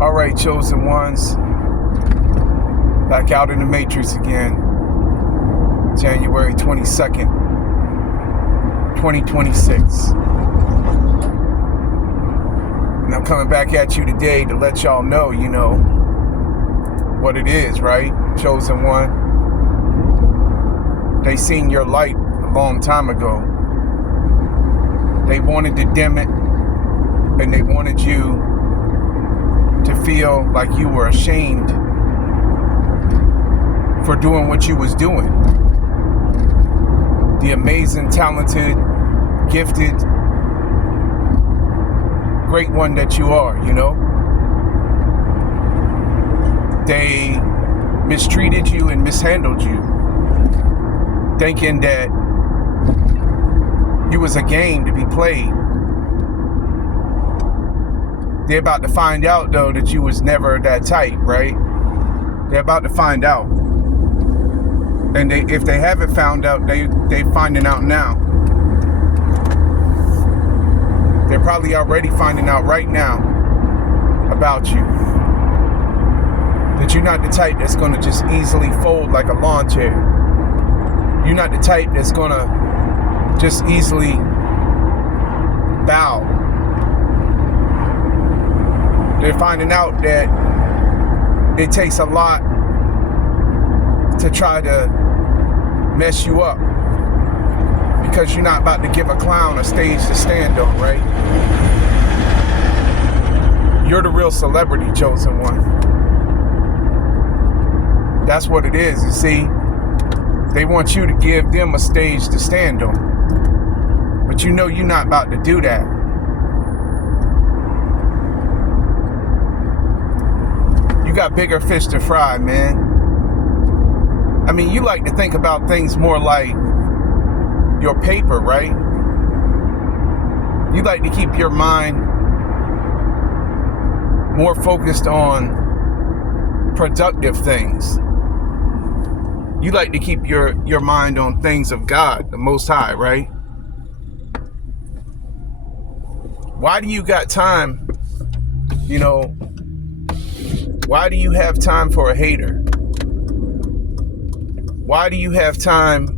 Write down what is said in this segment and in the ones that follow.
All right, chosen ones, back out in the matrix again. January 22nd, 2026. And I'm coming back at you today to let y'all know, what it is, right? Chosen one. They seen your light a long time ago. They wanted to dim it, and they wanted you to feel like you were ashamed for doing what you was doing. The amazing, talented, gifted, great one that you are, They mistreated you and mishandled you, thinking that you was a game to be played. They're about to find out, though, that you was never that type, right? They're about to find out. And if they haven't found out, they finding out now. They're probably already finding out right now about you. That you're not the type that's going to just easily fold like a lawn chair. You're not the type that's going to just easily bow. They're finding out that it takes a lot to try to mess you up, because you're not about to give a clown a stage to stand on, right? You're the real celebrity, chosen one. That's what it is. You see, they want you to give them a stage to stand on, but you're not about to do that. You got bigger fish to fry, man. I mean, you like to think about things more like your paper, right? You like to keep your mind more focused on productive things. You like to keep your mind on things of God, the Most High, right? Why do you got time, why do you have time for a hater? Why do you have time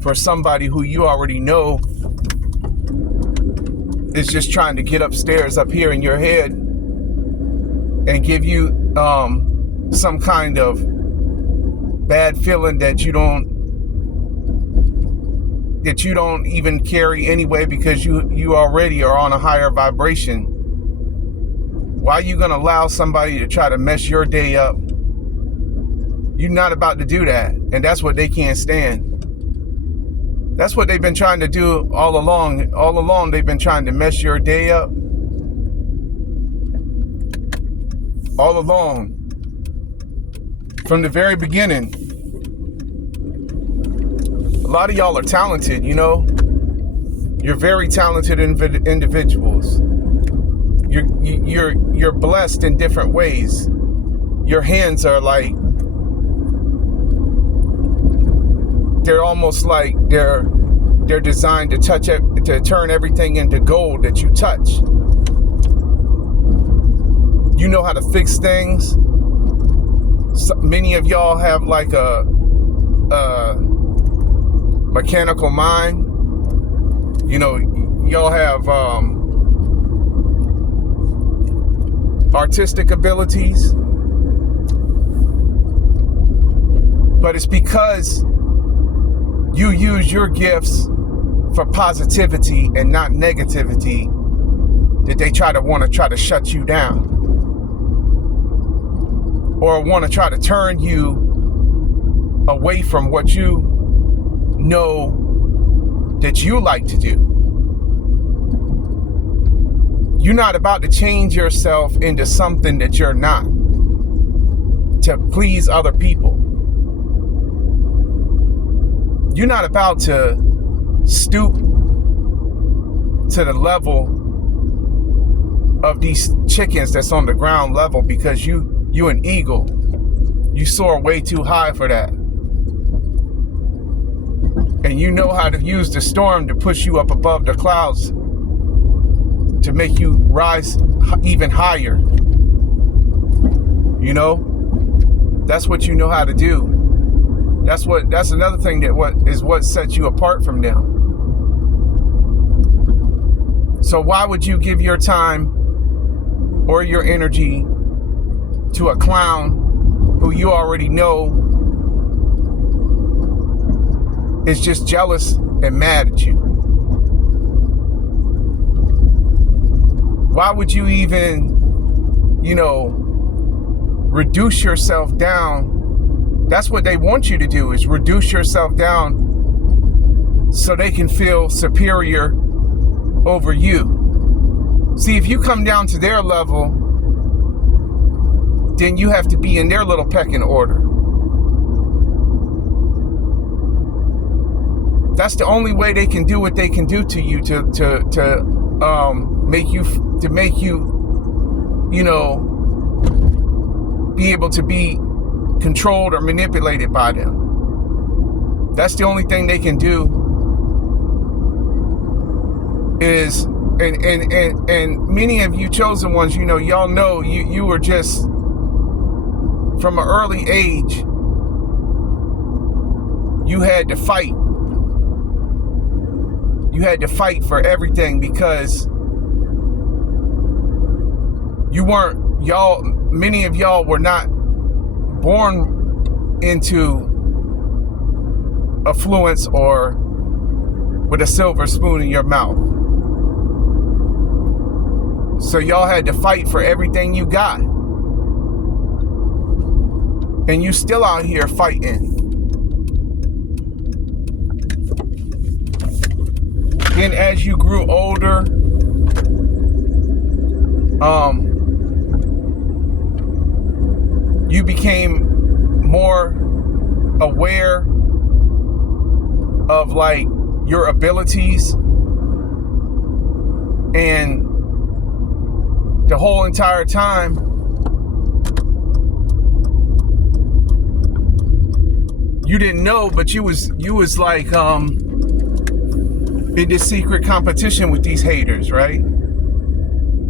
for somebody who you already know is just trying to get upstairs up here in your head and give you some kind of bad feeling that you don't even carry anyway, because you already are on a higher vibration? Why are you going to allow somebody to try to mess your day up? You're not about to do that. And that's what they can't stand. That's what they've been trying to do all along. All along, they've been trying to mess your day up. All along. From the very beginning. A lot of y'all are talented, You're very talented individuals. You're blessed in different ways. Your hands are like, they're almost like they're designed to to turn everything into gold that you touch. You know how to fix things. Many of y'all have like a mechanical mind. Y'all have artistic abilities. But it's because you use your gifts for positivity and not negativity that they want to shut you down, or want to try to turn you away from what you know that you like to do. You're not about to change yourself into something that you're not to please other people. You're not about to stoop to the level of these chickens that's on the ground level because you an eagle. You soar way too high for that. And you know how to use the storm to push you up above the clouds to make you rise even higher. You know, that's what you know how to do. That's another thing that what sets you apart from them. So why would you give your time or your energy to a clown who you already know is just jealous and mad at you? Why would you even, reduce yourself down? That's what they want you to do, is reduce yourself down so they can feel superior over you. See, if you come down to their level, then you have to be in their little pecking order. That's the only way they can do what they can do to you to make you, be able to be controlled or manipulated by them. That's the only thing they can do. Is and many of you chosen ones, y'all know you were just from an early age, you had to fight. You had to fight for everything because many of y'all were not born into affluence or with a silver spoon in your mouth. So y'all had to fight for everything you got. And you still out here fighting. Then as you grew older, you became more aware of like your abilities, and the whole entire time you didn't know, but you was like in this secret competition with these haters, right?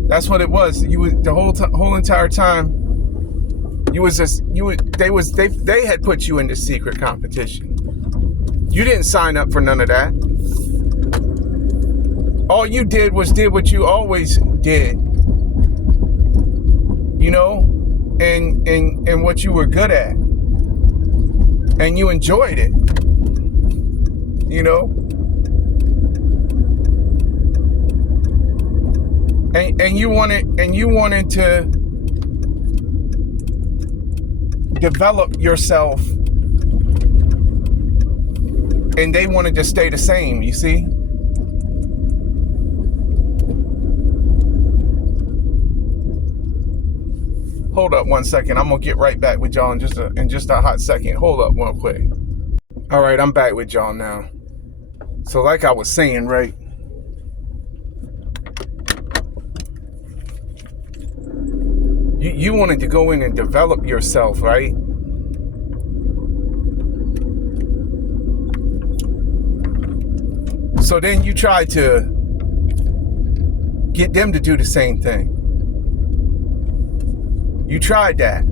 That's what it was. The whole entire time they had put you in this secret competition. You didn't sign up for none of that. All you did was did what you always did. And what you were good at. And you enjoyed it. And you wanted to develop yourself, and they wanted to stay the same, you see? Hold up one second. I'm gonna get right back with y'all in just a hot second. Hold up one quick. All right, I'm back with y'all now. So like I was saying, right? You wanted to go in and develop yourself, right? So then you tried to get them to do the same thing. You tried that.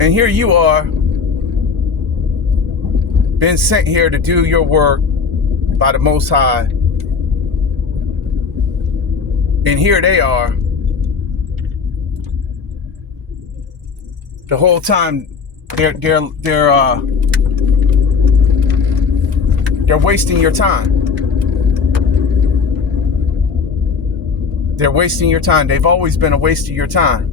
And here you are, been sent here to do your work by the Most High. And here they are. The whole time they're wasting your time. They're wasting your time. They've always been a waste of your time.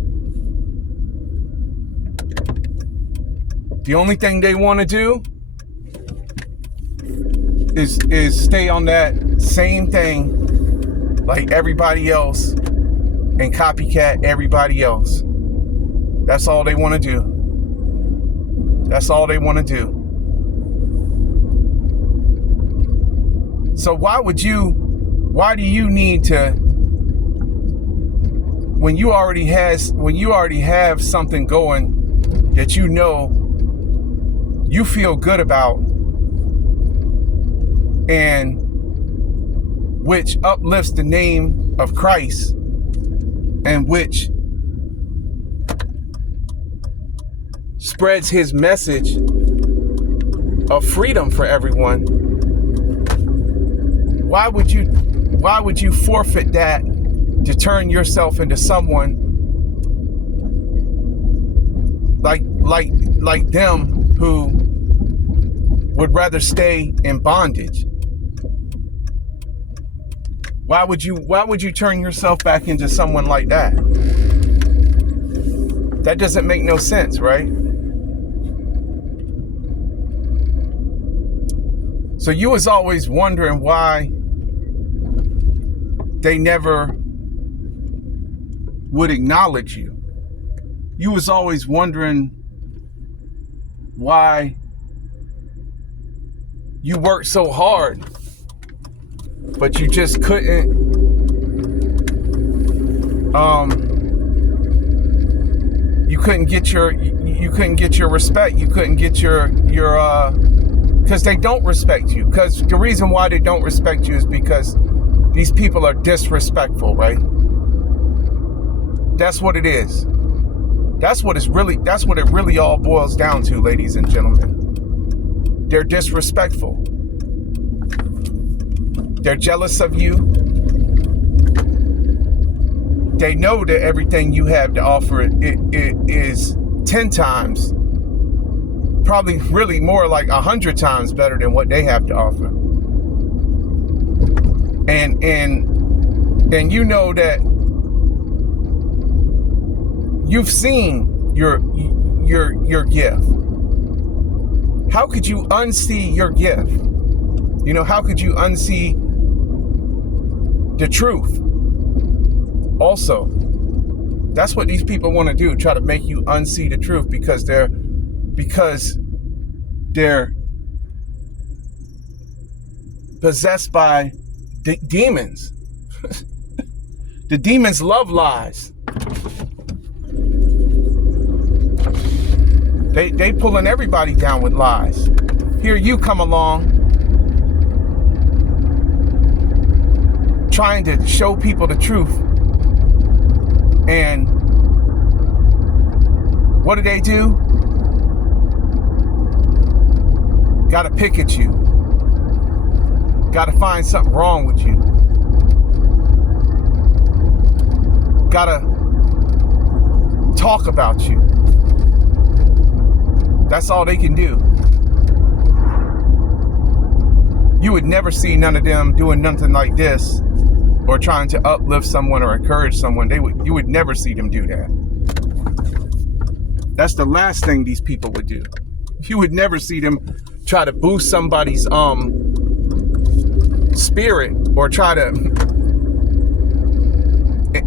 The only thing they want to do is stay on that same thing like everybody else and copycat everybody else. That's all they want to do. That's all they want to do. So why do you need to, when you already have something going that you feel good about, and which uplifts the name of Christ and which spreads his message of freedom for everyone, why would you forfeit that to turn yourself into someone like them who would rather stay in bondage? Why would you turn yourself back into someone like that? That doesn't make no sense, right? So you was always wondering why they never would acknowledge you. You was always wondering why you worked so hard, but you just couldn't you couldn't get your respect. You couldn't get your because they don't respect you. Because the reason why they don't respect you is because these people are disrespectful, right? That's what it is. That's what it really all boils down to, ladies and gentlemen. They're disrespectful. They're jealous of you. They know that everything you have to offer it is 10 times, probably really more like 100 times better than what they have to offer. And you know that you've seen your gift. How could you unsee your gift? You know, how could you unsee the truth? Also, that's what these people want to do, try to make you unsee the truth because they're possessed by demons. The demons love lies. They pulling everybody down with lies. Here you come along trying to show people the truth. And what do? Gotta pick at you. Gotta find something wrong with you. Gotta talk about you. That's all they can do. You would never see none of them doing nothing like this or trying to uplift someone or encourage someone. You would never see them do that. That's the last thing these people would do. You would never see them try to boost somebody's spirit or try to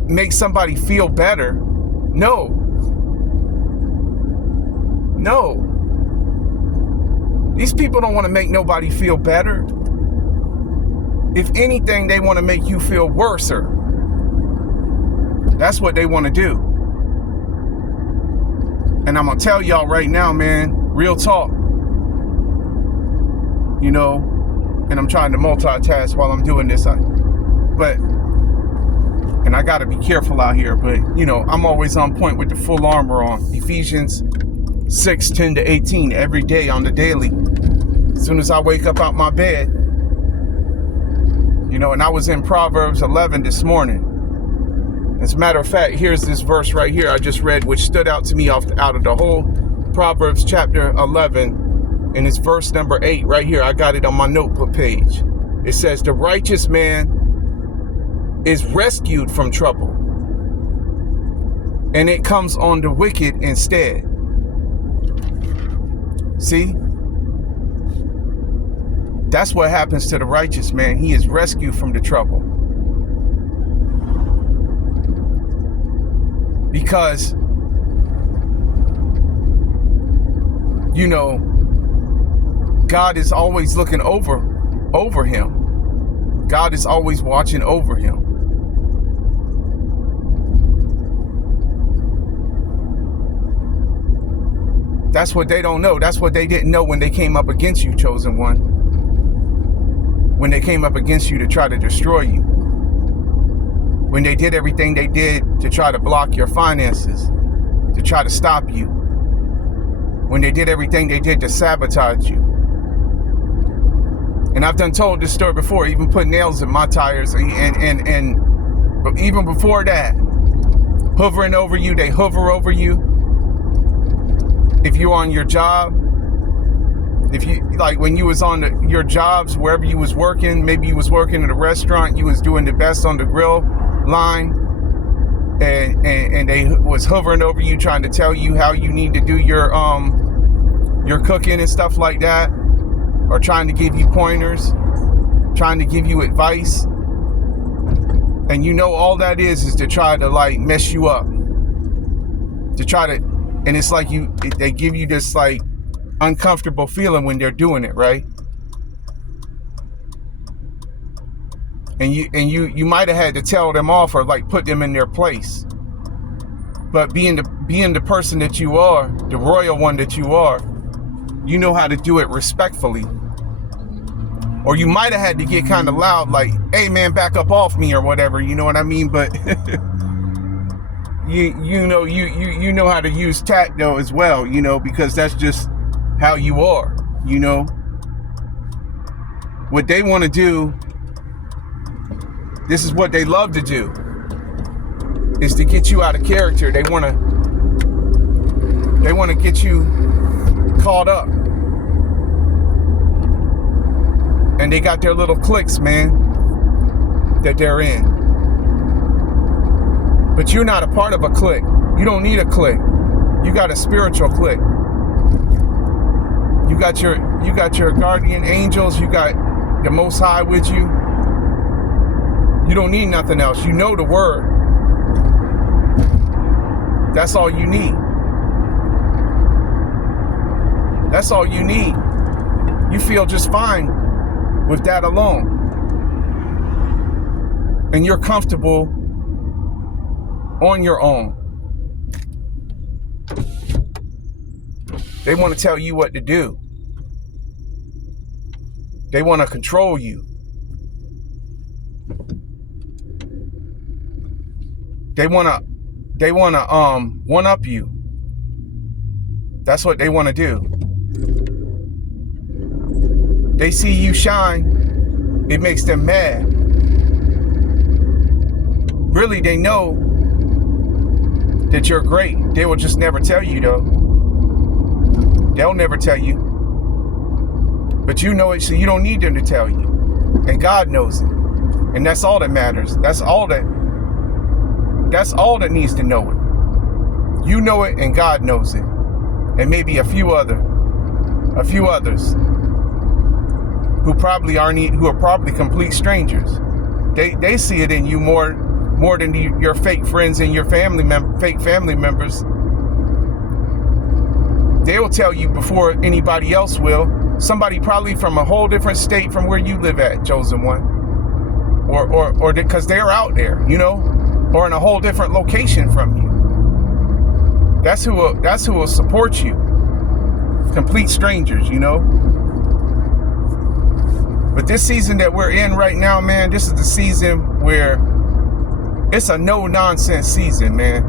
make somebody feel better. No. These people don't want to make nobody feel better. If anything, they want to make you feel worser. That's what they want to do. And I'm going to tell y'all right now, man, real talk. You know, and I'm trying to multitask while I'm doing this. And I got to be careful out here, but, you know, I'm always on point with the full armor on. Ephesians 6:10-18 every day on the daily. As soon as I wake up out my bed, you know, and I was in Proverbs 11 this morning. As a matter of fact, here's this verse right here I just read, which stood out to me out of the whole Proverbs chapter 11. And it's verse number 8 right here. I got it on my notebook page. It says, the righteous man is rescued from trouble, and it comes on the wicked instead. See? That's what happens to the righteous man. He is rescued from the trouble. Because, you know, God is always looking over him. God is always watching over him. That's what they don't know. That's what they didn't know when they came up against you, chosen one. When they came up against you to try to destroy you. when they did everything they did to try to block your finances, to try to stop you, when they did everything they did to sabotage you. And I've done told this story before, even put nails in my tires, but even before that, hovering over you, they hover over you. If you're on your job, if you, like when you was on your jobs, wherever you was working, maybe you was working at a restaurant, you was doing the best on the grill line, and they was hovering over you, trying to tell you how you need to do your cooking and stuff like that, or trying to give you pointers, trying to give you advice. And you know all that is to try to like mess you up, to try to, and it's like they give you this like uncomfortable feeling when they're doing it, right? And you might have had to tell them off or like put them in their place. But being the person that you are, the royal one that you are, you know how to do it respectfully. Or you might have had to get kind of loud, like, "Hey man, back up off me," or whatever, you know what I mean? But you know how to use tact though as well, you know, because that's just how you are, you know. What they want to do, this is what they love to do, is to get you out of character. They want to get you caught up. And they got their little cliques, man, that they're in. But you're not a part of a clique. You don't need a clique. You got a spiritual clique. You got your guardian angels. You got the Most High with you. You don't need nothing else. You know the word. That's all you need. That's all you need. You feel just fine with that alone. And you're comfortable on your own. They want to tell you what to do. They want to control you. They want to one up you. That's what they want to do. They see you shine, it makes them mad. Really, they know that you're great. They will just never tell you though. They'll never tell you. But you know it, so you don't need them to tell you. And God knows it. And that's all that matters. That's all that needs to know it. You know it and God knows it. And maybe a few others who are probably complete strangers. They see it in you more than your fake friends and your fake family members. They'll tell you before anybody else will. Somebody probably from a whole different state from where you live at, chosen one, or because they're out there, you know, or in a whole different location from you. That's who will support you. Complete strangers, you know. But this season that we're in right now, man, this is the season where it's a no nonsense season, man.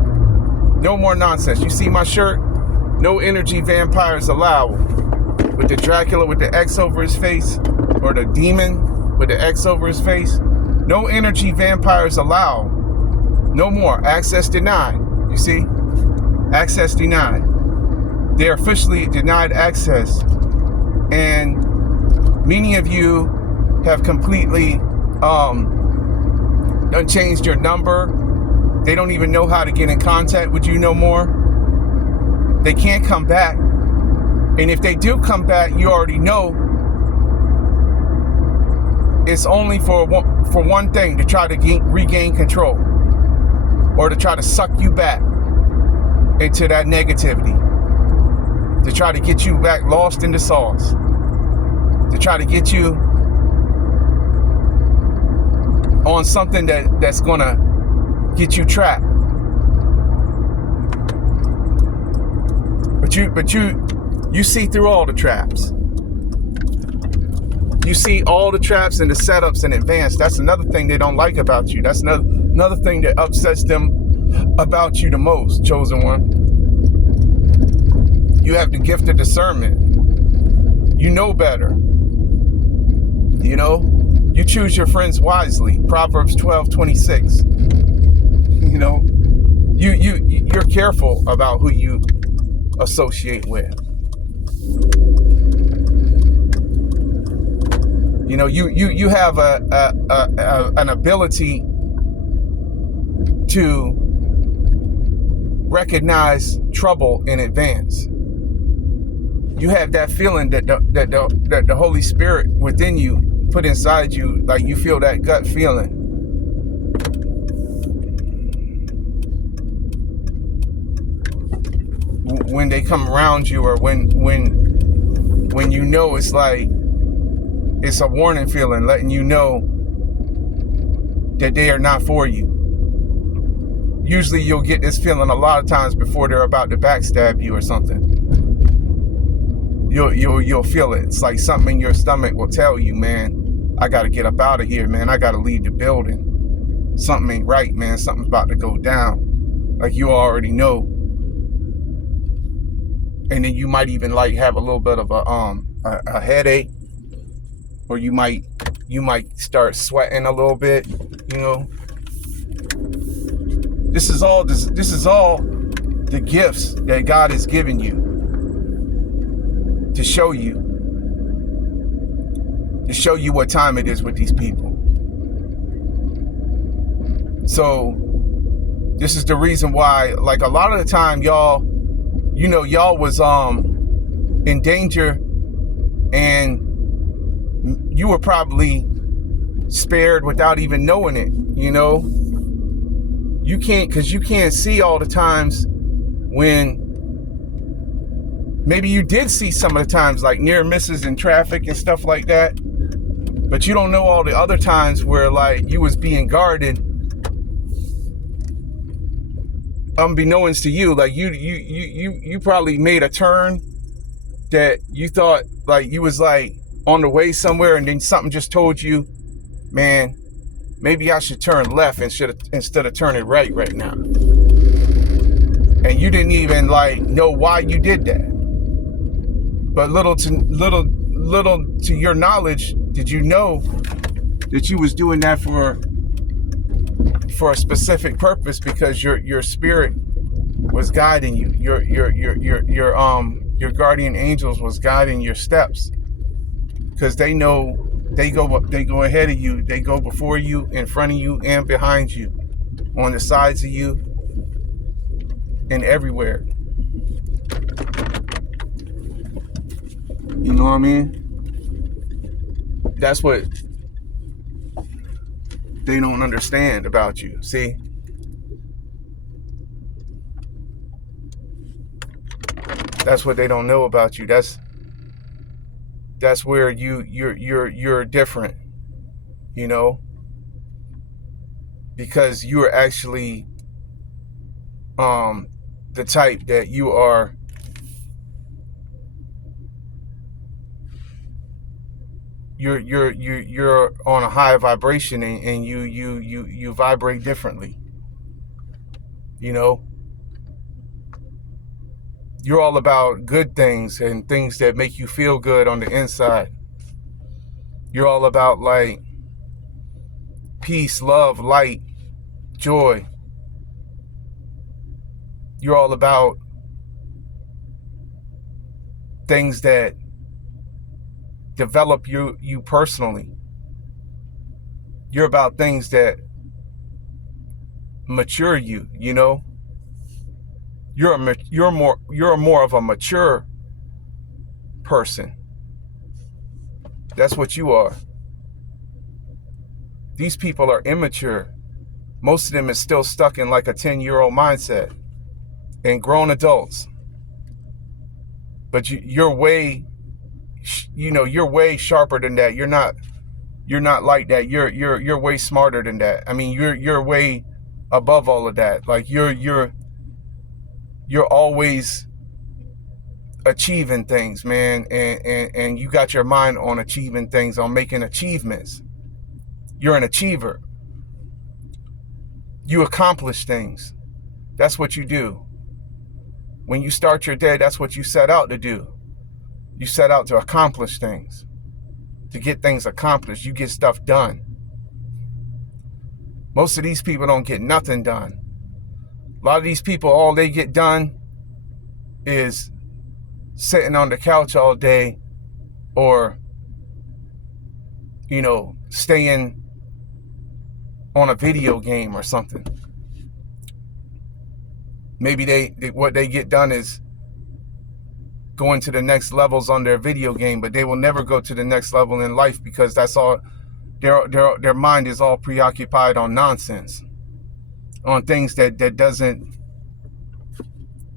No more nonsense. You see my shirt? No energy vampires allowed. With the Dracula with the X over his face, or the demon with the X over his face. No energy vampires allowed. No more. Access denied. You see? Access denied. They're officially denied access. And many of you have completely done changed your number. They don't even know how to get in contact with you no more. They can't come back. And if they do come back, you already know it's only for one thing, to try to regain control, or to try to suck you back into that negativity, to try to get you back lost in the sauce, to try to get you on something that's gonna get you trapped. But you see through all the traps. You see all the traps and the setups in advance. That's another thing they don't like about you. That's another another thing that upsets them about you the most, chosen one. You have the gift of discernment. You know better. You know, you choose your friends wisely. Proverbs 12:26. You know, you're careful about who you associate with. You know, you have an ability to recognize trouble in advance. You have that feeling that the Holy Spirit within you put inside you, like you feel that gut feeling. When they come around you, or when you know, it's like it's a warning feeling, letting you know that they are not for you. Usually you'll get this feeling a lot of times before they're about to backstab you or something. You'll feel it. It's like something in your stomach will tell you, man, I got to get up out of here, man. I got to leave the building. Something ain't right, man. Something's about to go down. Like you already know. And then you might even like have a little bit of a headache, or you might start sweating a little bit, you know. This is all the gifts that God has given you to show you what time it is with these people. So this is the reason why, like, a lot of the time y'all was in danger, and you were probably spared without even knowing it, you know. You can't see all the times when maybe you did see some of the times, like near misses in traffic and stuff like that, but you don't know all the other times where like you was being guarded, unbeknownst to you. Like you probably made a turn that you thought like you was like on the way somewhere, and then something just told you, man, maybe I should turn left instead of turning right now. And you didn't even like know why you did that. But little to your knowledge, did you know that you was doing that for a specific purpose, because your spirit was guiding you. Your guardian angels was guiding your steps, because they know. They go ahead of you. They go before you, in front of you, and behind you, on the sides of you, and everywhere. You know what I mean? That's what they don't understand about you. See? That's what they don't know about you. That's where you're different, you know, because you are actually the type that you're on a high vibration, and you vibrate differently, you know. You're all about good things and things that make you feel good on the inside. You're all about like peace, love, light, joy. You're all about things that develop you personally. You're about things that mature you, you know. You're more of a mature person. That's what you are. These people are immature. Most of them is still stuck in like a 10-year-old mindset, and grown adults. But you're way sharper than that. You're not like that. You're way smarter than that. I mean, you're way above all of that. Like you're always achieving things, man, and you got your mind on achieving things, on making achievements. You're an achiever. You accomplish things. That's what you do. When you start your day, that's what you set out to do. You set out to accomplish things, to get things accomplished. You get stuff done. Most of these people don't get nothing done. A lot of these people, all they get done is sitting on the couch all day, or, staying on a video game or something. Maybe what they get done is going to the next levels on their video game, but they will never go to the next level in life, because that's all their mind is all preoccupied on nonsense, on things that doesn't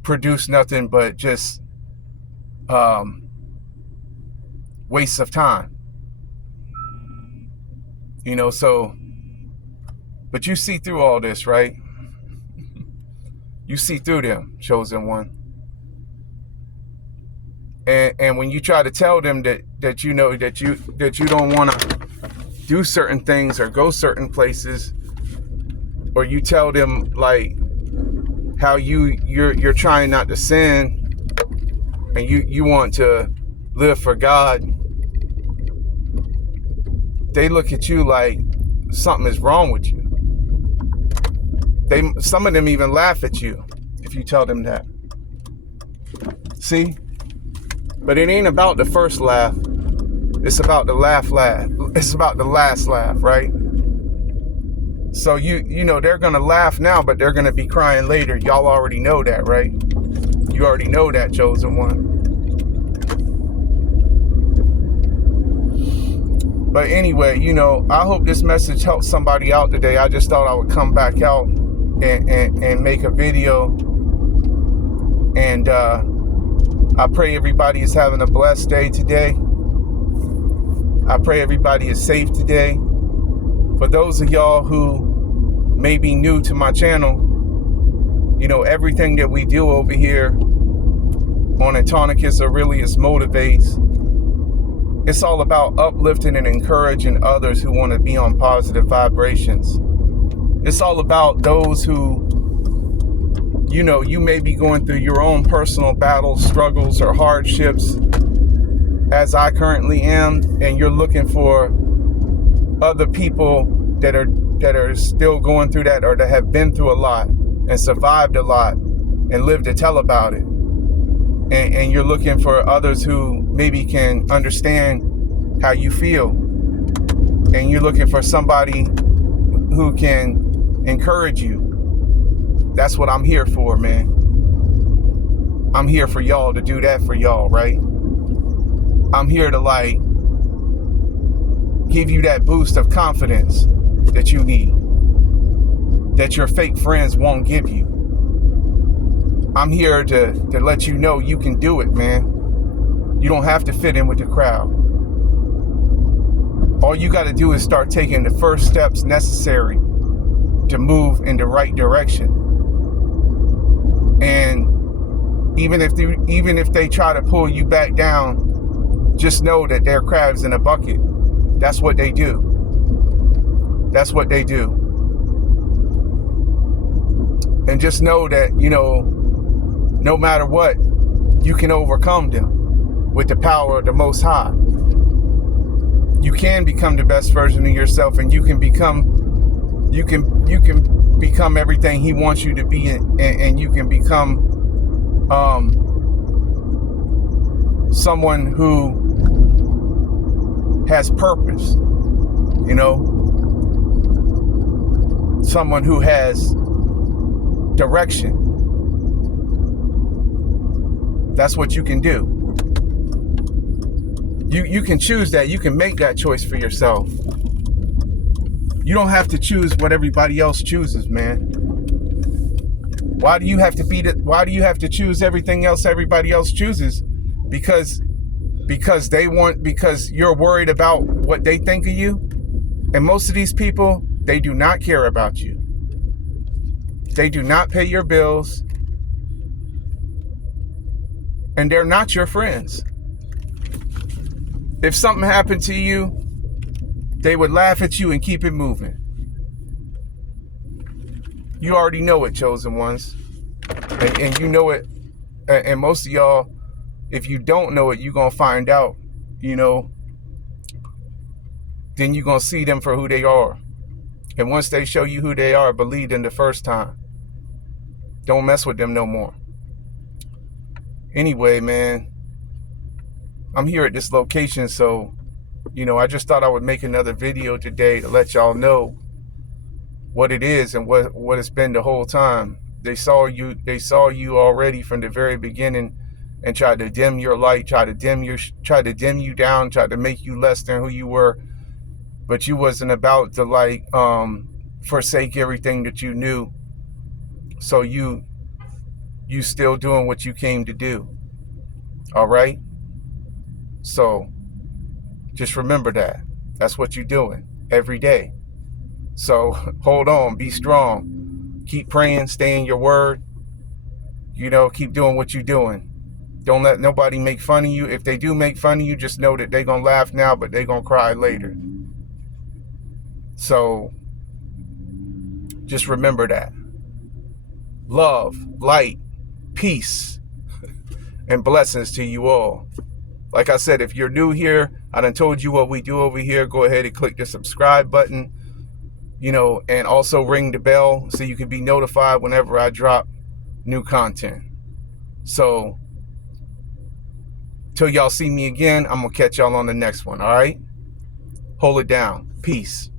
produce nothing but just waste of time. So, but you see through all this, right? You see through them, chosen one. And when you try to tell them that you don't want to do certain things or go certain places, or you tell them like how you're trying not to sin, and you want to live for God, they look at you like something is wrong with you. Some of them even laugh at you if you tell them that. See? But it ain't about the first laugh. It's about the laugh. It's about the last laugh, right? So they're gonna laugh now, but they're gonna be crying later. Y'all already know that, right? You already know that, chosen one. But anyway, I hope this message helps somebody out today. I just thought I would come back out and make a video. And I pray everybody is having a blessed day today. I pray everybody is safe today. For those of y'all who may be new to my channel, everything that we do over here on Autonicus Aurelius Motivates, it's all about uplifting and encouraging others who want to be on positive vibrations. It's all about those who, you may be going through your own personal battles, struggles, or hardships, as I currently am, and you're looking for other people that are still going through that, or that have been through a lot and survived a lot and lived to tell about it. And you're looking for others who maybe can understand how you feel. And you're looking for somebody who can encourage you. That's what I'm here for, man. I'm here for y'all to do that for y'all, right? I'm here to give you that boost of confidence that you need, that your fake friends won't give you. I'm here to let you know you can do it, man. You don't have to fit in with the crowd. All you got to do is start taking the first steps necessary to move in the right direction. And even if they try to pull you back down, just know that they're crabs in a bucket. That's what they do. That's what they do. And just know that, no matter what, you can overcome them with the power of the Most High. You can become the best version of yourself, and you can become everything He wants you to be, and you can become someone who has purpose, someone who has direction. That's what you can do. You can choose that. You can make that choice for yourself. You don't have to choose what everybody else chooses, man. Why do you have to choose everything else everybody else chooses? Because you're worried about what they think of you. And most of these people, they do not care about you. They do not pay your bills. And they're not your friends. If something happened to you, they would laugh at you and keep it moving. You already know it, chosen ones. And you know it. And most of y'all, if you don't know it, you're going to find out, you know, then you're going to see them for who they are. And once they show you who they are, believe them the first time. Don't mess with them no more. Anyway, man, I'm here at this location, so, you know, I just thought I would make another video today to let y'all know what it is and what it's been the whole time. They saw you already from the very beginning and tried to dim your light, tried to dim you down, tried to make you less than who you were. But you wasn't about to like forsake everything that you knew. So you still doing what you came to do. All right? So just remember that. That's what you're doing every day. So hold on, be strong. Keep praying, stay in your word. You know, keep doing what you're doing. Don't let nobody make fun of you. If they do make fun of you, just know that they're going to laugh now, but they're going to cry later. So just remember that. Love, light, peace, and blessings to you all. Like I said, if you're new here, I done told you what we do over here. Go ahead and click the subscribe button, you know, and also ring the bell so you can be notified whenever I drop new content. So till y'all see me again, I'm going to catch y'all on the next one. All right? Hold it down. Peace.